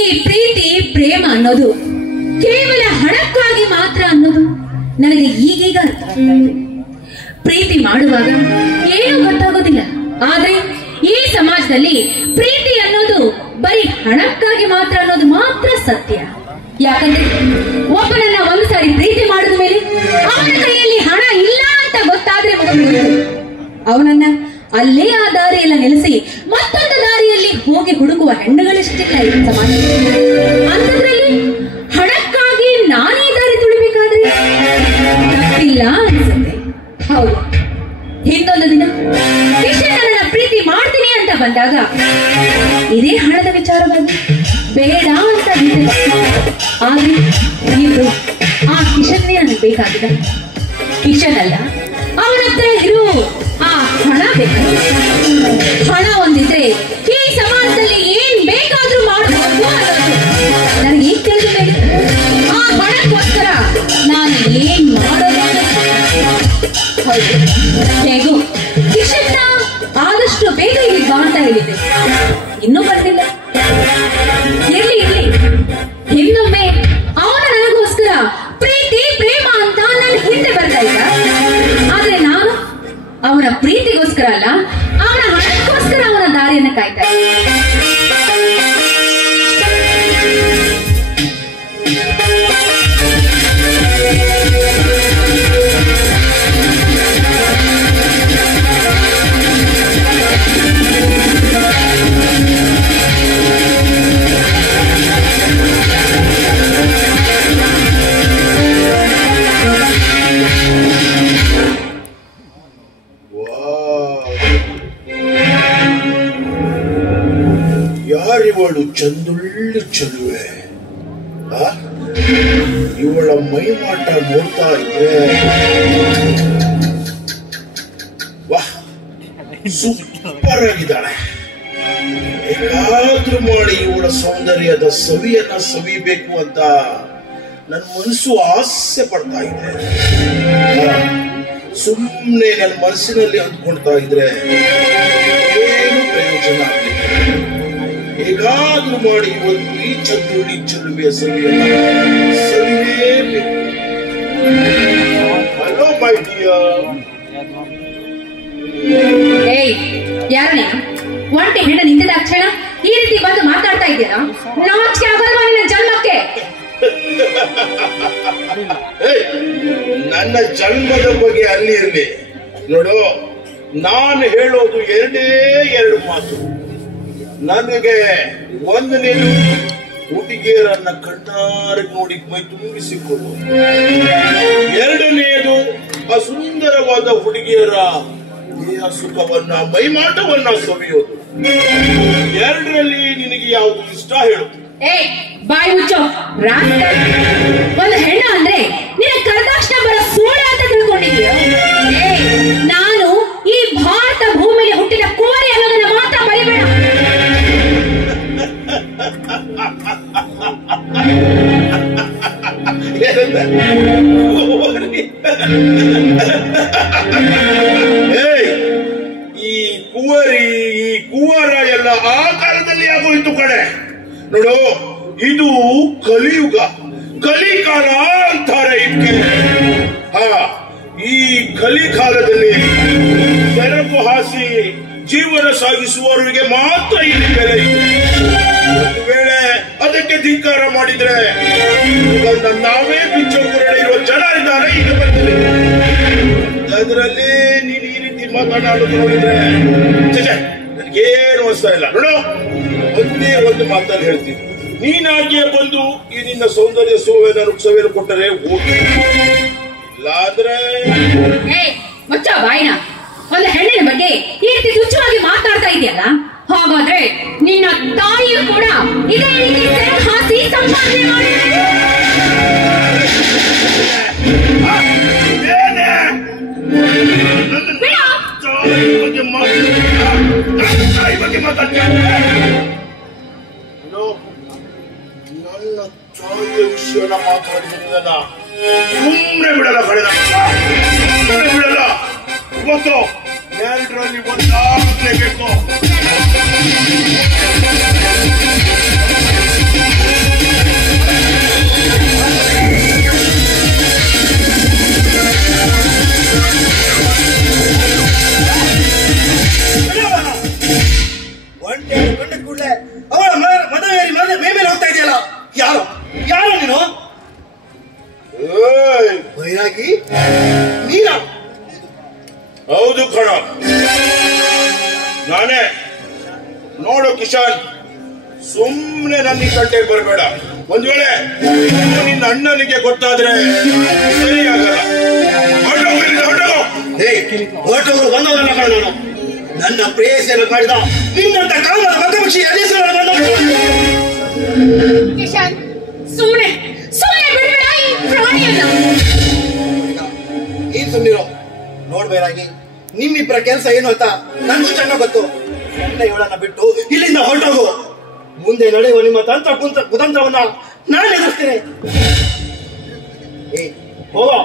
ಈ ಪ್ರೀತಿ ಪ್ರೇಮ ಅನ್ನೋದು ಕೇವಲ ಹಣಕ್ಕಾಗಿ ಮಾತ್ರ ಅನ್ನೋದು ನನಗೆ ಈಗೀಗ ಅರ್ಥ ಆಗ್ತಾ ಇದೆ. ಪ್ರೀತಿ ಮಾಡುವಾಗ ಏನೂ ಗೊತ್ತಾಗೋದಿಲ್ಲ. ಆದ್ರೆ ಈ ಸಮಾಜದಲ್ಲಿ ಪ್ರೀತಿ ಅನ್ನೋದು ಬರೀ ಹಣಕ್ಕಾಗಿ ಮಾತ್ರ ಅನ್ನೋದು ಮಾತ್ರ ಸತ್ಯ. ಯಾಕಂದ್ರೆ ಒಬ್ಬನನ್ನ ಒಂದು ಸಾರಿ ಪ್ರೀತಿ ಮಾಡಿದ ಮೇಲೆ ಅವನ ಕೈಯಲ್ಲಿ ಹಣ ಇಲ್ಲ ಅಂತ ಗೊತ್ತಾದ್ರೆ ಅವನನ್ನ ಅಲ್ಲೇ ಆ ದಾರಿಯೆಲ್ಲ ನಿಲ್ಲಿಸಿ ಮತ್ತೊಂದು ದಾರಿಯಲ್ಲಿ ಹೋಗಿ ಹುಡುಕುವ ಹೆಣ್ಣುಗಳಿಷ್ಟಿಲ್ಲ ಈ ಸಮಾಜದಲ್ಲಿ. ಅಂಥದ್ರಲ್ಲಿ ಹಣಕ್ಕಾಗಿ ನಾನೇ ದಾರಿ ತುಳಿಬೇಕಾದ್ರೆ ತಪ್ಪಿಲ್ಲ ಅನ್ಸುತ್ತೆ. ಹೌದು, ಹಿಂದೊಂದು ದಿನ ಕಿಶನ್ ಪ್ರೀತಿ ಮಾಡ್ತೀನಿ ಅಂತ ಬಂದಾಗ ಇದೇ ಹಣದ ವಿಚಾರವಾಗಿ ಬೇಡ ಅಂತ ಆದ್ರೆ ಇದು ಆ ಕಿಶನ್ನೇ ನನಗೆ ಬೇಕಾಗಿದ. ಕಿಶನ್ ಅಲ್ಲ, ಅವನ ಹತ್ರ ಇರೋ ಆ ಹಣ ಬೇಕು. ಹಣ ಒಂದಿದ್ರೆ ಈ ಸಮಾಜದಲ್ಲಿ ಏನ್ ಬೇಕಾದ್ರೂ ಮಾಡಬಹುದು ಅನ್ನೋದು ನನಗೆ ಈಗ ತಿಳಿದ ಮೇಲೆ ಆ ಹಣಕ್ಕೋಸ್ಕರ ನಾನು ಏನ್ ಮಾಡೋದು. ಹೌದು, ಹೇಗೂ ಕಿಶನ್ನ ಆದಷ್ಟು ಬೇಗ ಇಲ್ಲಿ ಬಾ ಅಂತ ಹೇಳಿದ್ದೆ, ಇನ್ನೂ ಬಂದಿಲ್ಲ. ಇರ್ಲಿ ಇರ್ಲಿ, ಇನ್ನೊಮ್ಮೆ ಅವನ ನನಗೋಸ್ಕರ ಪ್ರೀತಿ ಪ್ರೇಮ ಅಂತ ನನ್ನ ಹಿಂದೆ ಬರ್ತಾ ಇದ್ದ. ಆದ್ರೆ ನಾನು ಅವನ ಪ್ರೀತಿಗೋಸ್ಕರ ಅಲ್ಲ, ಅವನ ಹಣಕ್ಕೋಸ್ಕರ ಅವನ ದಾರಿಯನ್ನು ಕಾಯ್ತಾ ಇದ್ದೆ. ಯಾರಿವಳು ಚಂದುಳ್ಳು ಚೆಲುವೆ, ಇವಳ ಮೈಮಾಟ ನೋಡ್ತಾ ಇದ್ರೆ ವಾಹ್, ಸೂಪರ್ ಆಗಿದ್ದಾಳೆ. ಹೇಗಾದ್ರೂ ಮಾಡಿ ಇವಳ ಸೌಂದರ್ಯದ ಸವಿಯನ್ನ ಸವಿಬೇಕು ಅಂತ ನನ್ನ ಮನಸ್ಸು ಆಸೆ ಪಡ್ತಾ ಇದೆ. ಸುಮ್ಮನೆ ನನ್ನ ಮನಸ್ಸಿನಲ್ಲಿ ಅಂದ್ಕೊಳ್ತಾ ಇದ್ರೆ ಏನು ಪ್ರಯೋಜನ ಆಗಲಿಲ್ಲ. ಹೇಗಾದ್ರೂ ಮಾಡಿ ಇವತ್ತು ಈ ಚಂದುಳ್ಳಿ ಚೆಲುವೆಯ ಸವಿಯನ್ನ ಸವಿಲೇಬೇಕು. Hello my dear. ಏಯ್, ಯಾರನೇ ಒಂಟಿ ಹೆಣ್ಣ ನಿಂತಿದ ಕ್ಷಣ ಈ ರೀತಿ ಬಂದು ಮಾತಾಡ್ತಾ ಇದ್ದೀರಾ? ನಾಚಿಕೆ ಆಗಲ್ವಾ ನಿನ್ನ ಜನ್ಮಕ್ಕೆ? ನನ್ನ ಜನ್ಮದ ಬಗ್ಗೆ ಅಲ್ಲಿ ಇರಲಿ ನೋಡು, ನಾನು ಹೇಳೋದು ಎರಡೇ ಎರಡು ಮಾತು. ನನಗೆ ಒಂದನೇದು ಹುಡುಗಿಯರನ್ನ ಕಣ್ಣಾರೆ ನೋಡಿ ಮೈ ತುಂಬಿಸಿಕೊಳ್ಳು. ಎರಡನೆಯದು ಆ ಸುಂದರವಾದ ಹುಡುಗಿಯರ ದೇಹ ಸುಖವನ್ನ ಮೈಮಾಟವನ್ನ ಸವಿಯೋದು. ಎರಡರಲ್ಲಿ ನಿನಗೆ ಯಾವುದು ಇಷ್ಟ ಹೇಳು? ಬಾಯಿ ಮುಚ್ಚೋ ರಾಸ್ಕಲ್. ಒಂದು ಹೆಣ್ಣು ಅಂದ್ರೆ ನಿನ್ನ ಕರ್ದಾಕ್ಷಣ ಬರೋ ಸೂಳೆ ಅಂತ ತಿಳ್ಕೊಂಡಿದ್ಯೋ? ನಾನು ಈ ಭಾರತ ಭೂಮಿಯಲ್ಲಿ ಹುಟ್ಟಿದ ಕುವರಿ ಅನ್ನೋದನ್ನ ಮಾತ್ರ ಮರಿಬೇಡ. ಈ ಕುವರಿ ಈ ಕುವರ ಎಲ್ಲ ಆ ಕಾಲದಲ್ಲಿ ಆಗೋಯ್ತು ಕಡೆ ನೋಡು. ಇದು ಕಲಿಯುಗ, ಕಲಿಕಾಲ ಅಂತಾರೆ ಇದಕ್ಕೆ. ಈ ಕಲಿಕಾಲದಲ್ಲಿ ಸೆರಗು ಹಾಸಿ ಜೀವನ ಸಾಗಿಸುವವರಿಗೆ ಮಾತ್ರ ಇಲ್ಲಿ ಬೆಲೆ ಇದೆ. ಒಂದು ವೇಳೆ ಅದಕ್ಕೆ ಧಿಕ್ಕಾರ ಮಾಡಿದ್ರೆ ನಾವೇ ಬಿಚ್ಚೋಗುರಡೆ ಇರುವ ಜನ ಇದ್ದಾರೆ ಈಗ ಬಂದಿದೆ. ಅದರಲ್ಲಿ ನೀನು ಈ ರೀತಿ ಮಾತನಾಡೋದು ನೋಡಿದ್ರೆ ನನಗೇನು ಅನಿಸ್ತಾ ಇಲ್ಲ. ನೋಡು, ಒಂದೇ ಒಂದು ಮಾತಲ್ಲಿ ಹೇಳ್ತೀನಿ, ನೀನಾಗಿಯೇ ಬಂದು ಈ ನಿನ್ನ ಸೌಂದರ್ಯ ಸೋವೆನ ವೃಕ್ಷವೇನು ಕೊಟ್ಟರೆ ಹೋಗಿ, ಇಲ್ಲಾದ್ರೆ ಮುಚ್ಚ ಬಾಯಿನ. ಒಂದು ಹೆಣ್ಣಿನ ಬಗ್ಗೆ ಈ ರೀತಿ ತುಚ್ಛವಾಗಿ ಮಾತಾಡ್ತಾ ಇದೆಯಲ್ಲ, ಹಾಗಾದ್ರೆ ನಿನ್ನ ತಾಯಿಯು ಕೂಡ ಇದೇ ರೀತಿ ಹಾಸಿ ಸಂಪಾದನೆ ಮಾಡಿ ನನ್ನ ತಾಯಿಯ ವಿಷಯನ ಮಾತಾಡಿದ ಸುಮ್ಮನೆ ಬಿಡಲ್ಲ ಕಡೆ, ಸುಮ್ಮನೆ ಬಿಡಲ್ಲ. ಇವತ್ತು ಎರಡರಲ್ಲಿ ಒಂದಾಗಲೇಬೇಕು. ಸುಮ್ಮನೆ ನನ್ನ ಕಂಟೆಗೆ ಬರಬೇಡ. ಒಂದ್ ವೇಳೆ ನಿನ್ನ ಅಣ್ಣನಿಗೆ ಗೊತ್ತಾದ್ರೆ ಸರಿ ಆಗಲ್ಲ. ಹೊರಟೋರು ಬಂದವರನ್ನ ಕಣ ನಾನು. ನನ್ನ ಪ್ರೇಯಸಿಯನ್ನು ಕಾಡಿದ ನಿನ್ನಂತ ಕಾಲದ ಮಗಪಕ್ಷಿ ಕಿಶನ್, ಸುಮ್ಮನೆ ಬಿಡಬೇಡ ಈ ಪ್ರಾಣಿಯನ್ನ. ಈ ಸುಮ್ಮನಿರೋ. ನೋಡ್ಬೇರಾಗಿ ನಿಮ್ಮಿಬ್ಬರ ಕೆಲಸ ಏನು ಅಂತ ನನಗೂ ಚೆನ್ನಾಗ್ ಗೊತ್ತು. ಎಲ್ಲ ಇವಳನ್ನ ಬಿಟ್ಟು ಇಲ್ಲಿಂದ ಹೊರಟೋಗು. ಮುಂದೆ ನಡೆಯುವ ನಿಮ್ಮ ತಂತ್ರ ಕುತಂತ್ರವನ್ನ ನಾನು ಎದುರಿಸ್ತೇನೆ. ಹೋಗೋ.